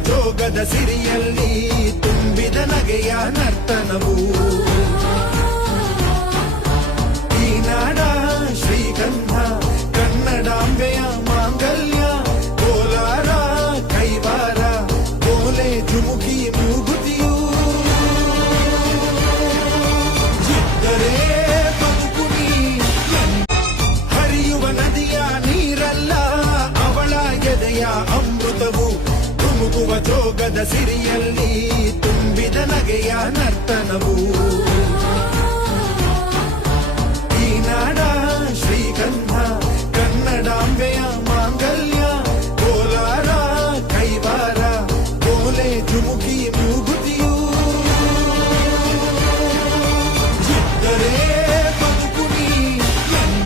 ಜೋಗದ ಸಿರಿಯಲ್ಲಿ ತುಂಬಿದ ನಗೆಯ ನರ್ತನವು ಈ ನಾಡ ಶ್ರೀಗಂಧ ಕನ್ನಡಾಂಬೆಯ ಮಾಂಗಲ್ಯ ಕೋಲಾರ ಕೈವಾರ ಕೋಲೆ ಜುಮುಕಿ ಮೂಗುತಿಯು ಇದ್ದರೆ ಬದುಕುನಿ ಹರಿಯುವ ನದಿಯ ನೀರಲ್ಲ ಅವಳ ಎದೆಯ ಅಮೃತವು ಧುಮುಕುವ ಜೋಗದ ಸಿರಿಯಲ್ಲಿ ತುಂಬಿದ ನಗೆಯ ನರ್ತನವು